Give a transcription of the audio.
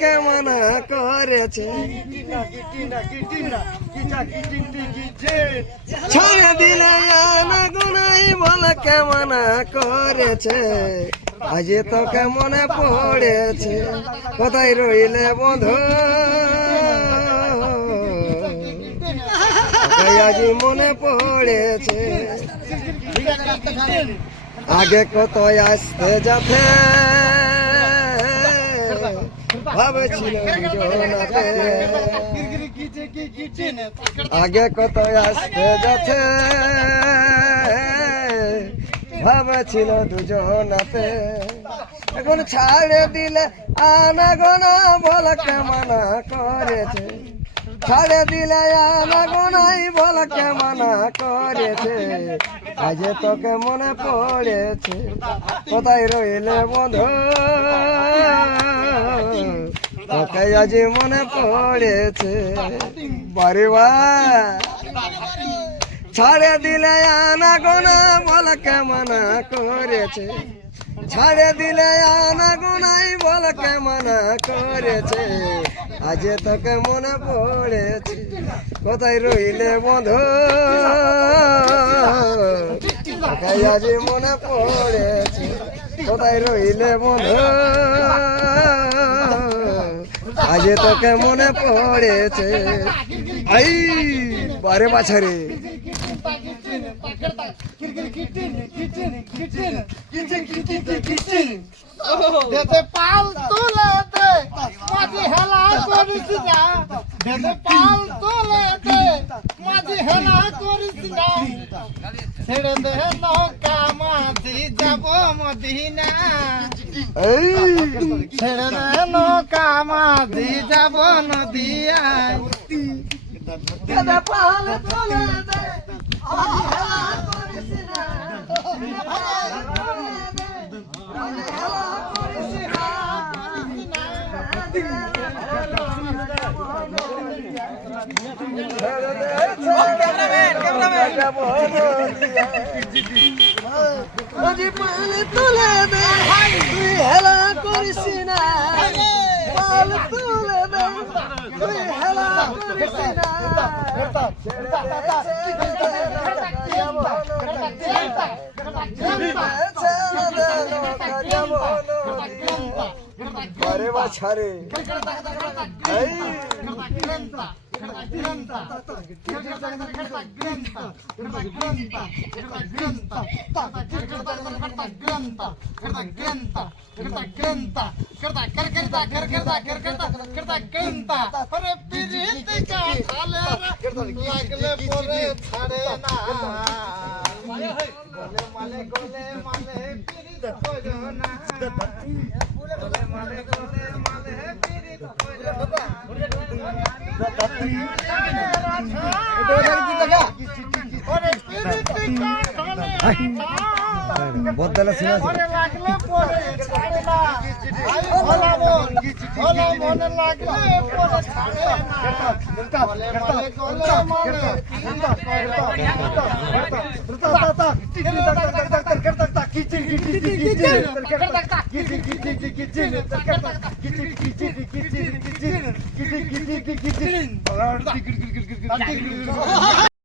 কেমন করেছে ছেড়ে কেমন করেছে আজ তোকে মনে পড়েছে? কোথায় রইলে বন্ধু? আজ মনে পড়েছে। আগে কত আসতে যাতে ভাবেছিল আগে কত আসতে যাতে ভাবেছিল দুজনাতে। এখন ছাড়ে দিলে আনা গোনা বল কেমন করেছে। ছাড়ে দিলে আনা গোনাই বল কেমন করেছে। আজ তোকে মনে পড়েছে, কোথায় রইলে বন্ধু? তোকে আজ মনে পড়েছে পরিবার ছাড়ে দিলে আনা গোনা বল কেমন করেছে। ছাড়ে দিলে আনা গোনাই বল কেমন করেছে? আজ তোকে মনে পড়েছে। কোথায় রইলে বন্ধু? আজ মনে পড়েছে। কোথায় রইলে বন্ধু? আজ তোকে মনে পড়েছে। আই, বারে বাছারে। দেতে পাল তুলে দে মাঝি হেলা করিস না। দেতে পাল তুলে দে মাঝি হেলা করিস না। ছেড়ে দে নৌকা মাঝি যাব মদিনা। এই। ছেড়ে দে নৌকা মাঝি যাব নদিয়ায়। দাদা পাল তোলে দে। আজি পাল তুলে দে তুই হেলা করিস না পাল তুলে দে তুই লাগলে পরে ছাড়ে না গলে মালে গলে মালে পিরিত করো না গলে মালে গলে বদলা সিনা পরে